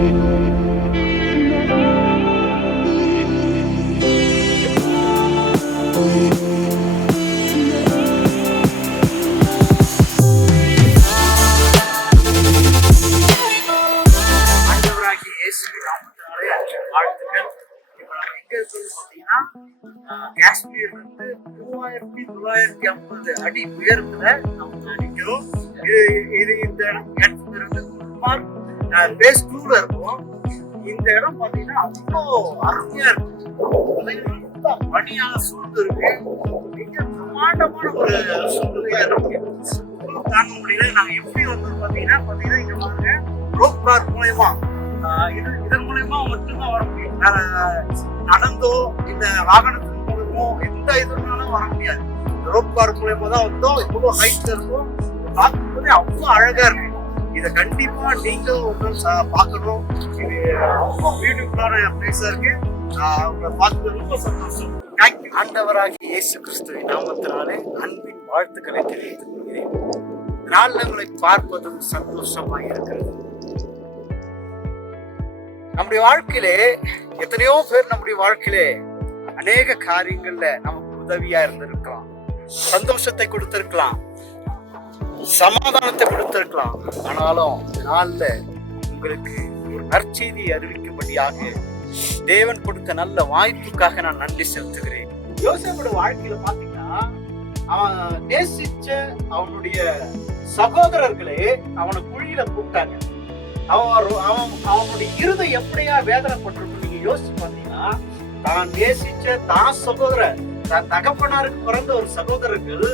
வாழ்த்துக்கள். இப்ப நம்ம எங்க இருக்கோம்னு பாத்தீங்கன்னா காஷ்மீர் 3950 அடி உயரத்துல நம்ம நிக்கிறோம். இது இந்த இடத்துல இருந்து சுமார் பேஸ் 2ல இருக்கும். இந்த இடம் பாத்தீங்கன்னா அவ்வளோ அருமையா இருக்கும். பனியாக சூழ்ந்து இருக்கு. மிக பிரமாண்டமான ஒரு சூழ்நிலையா இருக்கு. தாங்க முடியல. நாங்க எப்படி வந்தோம் பாத்தீங்கன்னா இங்க பாருங்க, ரோப் கார் மூலயமா இதன் மூலயமா மட்டும்தான் வர முடியும். நடந்தோ இந்த வாகனத்தின் மூலமோ எந்த இதுனாலும் வர முடியாது. ரோப் கார் மூலயமா தான் வந்தோம். இவ்வளவு ஹைட்ல இருக்கும். பார்க்கும்போதே அவ்வளவு அழகா இருக்கு. இதை கண்டிப்பா நீங்களும் ஒன்று பார்க்கணும். இது ரொம்ப பியூட்டிஃபுல்லான பிளேஸா இருக்கு. உங்களை பார்த்து ரொம்ப சந்தோஷம். ஆண்டவராகிய இயேசு கிறிஸ்துவின் நாமத்தினாலே அன்பின் வாழ்த்துக்களை தெரிவித்துக் கொள்கிறேன். நாளில் உங்களை பார்ப்பதும் சந்தோஷமாக இருக்கிறது. நம்முடைய வாழ்க்கையிலே எத்தனையோ பேர் நம்முடைய வாழ்க்கையிலே அநேக காரியங்கள்ல நமக்கு உதவியா இருந்திருக்கலாம், சந்தோஷத்தை கொடுத்திருக்கலாம், சமாதானத்தை கொடுத்திருக்கலாம். ஆனாலும் இந்த நாள்ல உங்களுக்கு ஒரு நற்செய்தியை அறிவிக்கும்படியாக தேவன் கொடுத்த நல்ல வாய்ப்புக்காக நான் நன்றி செலுத்துகிறேன். யோசேப்போட வாழ்க்கையில பாத்தீங்கன்னா, அவன் நேசிச்ச அவனுடைய சகோதரர்களே அவனை குழியில கூப்பிட்டாங்க. அவனுடைய இருதயம் எப்படியா வேதனைப்பட்டிருக்கும் நீங்க யோசிச்சு பாத்தீங்கன்னா, தான் நேசிச்ச தான் சகோதரர், தன் தகப்பனாருக்கு பிறந்த ஒரு சகோதரர்கள்,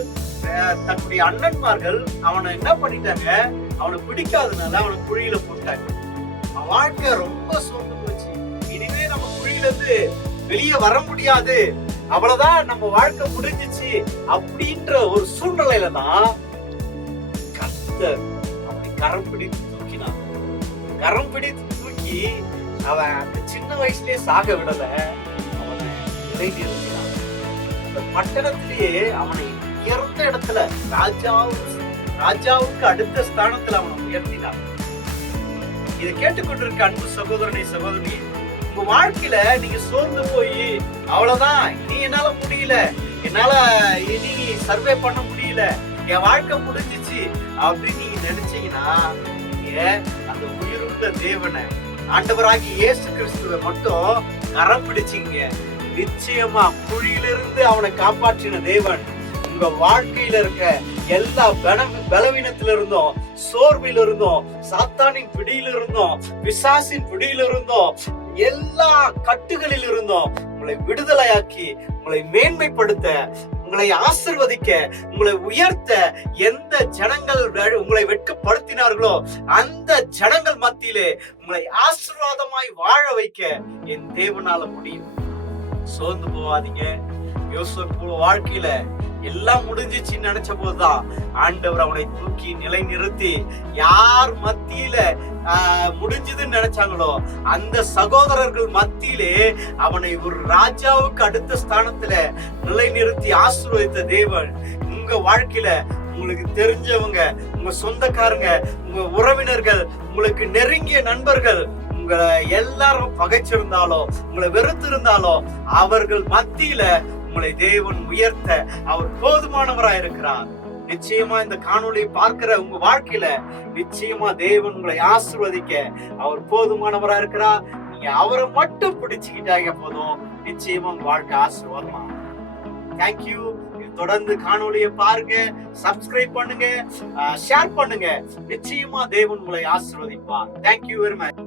தன்னுடைய அண்ணன்மார்கள் அவனை என்ன பண்ணிட்டாங்க, அவனை பிடிக்காதனால அவனை குழியில போட்டாங்க. அவன் வாழ்க்கை ரொம்ப சோர்ந்து போச்சு. இனிமே நம்ம குழியில இருந்து வெளியே வர முடியாது, அவ்வளவுதான், நம்ம வாழ்க்கை முடிஞ்சிச்சு அப்படின்ற ஒரு சூழ்நிலையில தான் கர்த்தர் அவனை கரம் பிடித்து தூக்கினான். கரம் பிடித்து தூக்கி அவன் அந்த சின்ன வயசுலயே சாக விடல, அவனை நிலைநிறுத்தினான். அந்த பட்டணத்திலேயே அவனை உயர்ந்த இடத்துல ராஜாவுக்கு அடுத்த ஸ்தானத்துல அவனை உயர்த்தினான். இதை கேட்டுக்கொண்டிருக்க அன்பு சகோதரனே, சகோதரி, உங்க வாழ்க்கையில நீங்க சோர்ந்து போய் அவ்வளவுதான், இனி என்னால முடியல, என்னால இனி சர்வே பண்ண முடியல, என் வாழ்க்கை முடிஞ்சிச்சு அப்படின்னு நீங்க நினைச்சீங்கன்னா, நீங்க அந்த உயிருள்ள தேவனை, ஆண்டவராகி இயேசு கிறிஸ்துவை மட்டும் கரம் பிடிச்சிங்க. நிச்சயமா குழியிலிருந்து அவனை காப்பாற்றின தேவன் உங்க வாழ்க்கையில இருக்க எல்லா பலவீனத்தில இருந்தோம், சோர்வில இருந்தோம், சாத்தானின் பிடியில இருந்தோம், பிசாசின் பிடியில இருந்தோம், எல்லா கட்டுகளில் இருந்தோம் உங்களை விடுதலையாக்கி, உங்களை மேன்மைப்படுத்த, உங்களை ஆசிர்வதிக்க, உங்களை உயர்த்த, எந்த ஜனங்கள் உங்களை வெட்கப்படுத்தினார்களோ அந்த ஜனங்கள் மத்தியிலே உங்களை ஆசீர்வாதமாய் வாழ வைக்க என் தேவனால முடியும். சோர்ந்து போவாதீங்க. யோசேப்பு வாழ்க்கையில எல்லாம் முடிஞ்சிச்சுன்னு நினைச்ச போதுதான் ஆண்டவர் அவனை தூக்கி நிலை நிறுத்தி, யார் மத்தியில முடிஞ்சதுன்னு நினைச்சாங்களோ அந்த சகோதரர்கள் மத்தியிலே அவனை ஒரு ராஜாவுக்கு அடுத்த ஸ்தானத்துல நிலை நிறுத்தி ஆசீர்வதித்த தேவன் உங்க வாழ்க்கையில உங்களுக்கு தெரிஞ்சவங்க, உங்க சொந்தக்காரங்க, உங்க உறவினர்கள், உங்களுக்கு நெருங்கிய நண்பர்கள் உங்களை எல்லாரும் பகைச்சிருந்தாலோ, உங்களை வெறுத்திருந்தாலோ, அவர்கள் மத்தியில உங்களை தேவன் உயர்த்த அவர் போதுமானவராய் இருக்கிறார். நிச்சயமா இந்த காணொளியை பார்க்கிற உங்க வாழ்க்கையில நிச்சயமா தேவன் உங்களை ஆசீர்வதிக்க அவர் போதுமானவராய் இருக்கிறார். நீங்க அவரை மட்டும் பிடிச்சுக்கிட்டாங்க போதும், நிச்சயமா உங்க வாழ்க்கை ஆசீர்வாதமா. தேங்க்யூ. தொடர்ந்து காணொளியை பாருங்க, சப்ஸ்கிரைப் பண்ணுங்க, ஷேர் பண்ணுங்க. நிச்சயமா தேவன் உங்களை ஆசீர்வதிப்பார். Thank you very much.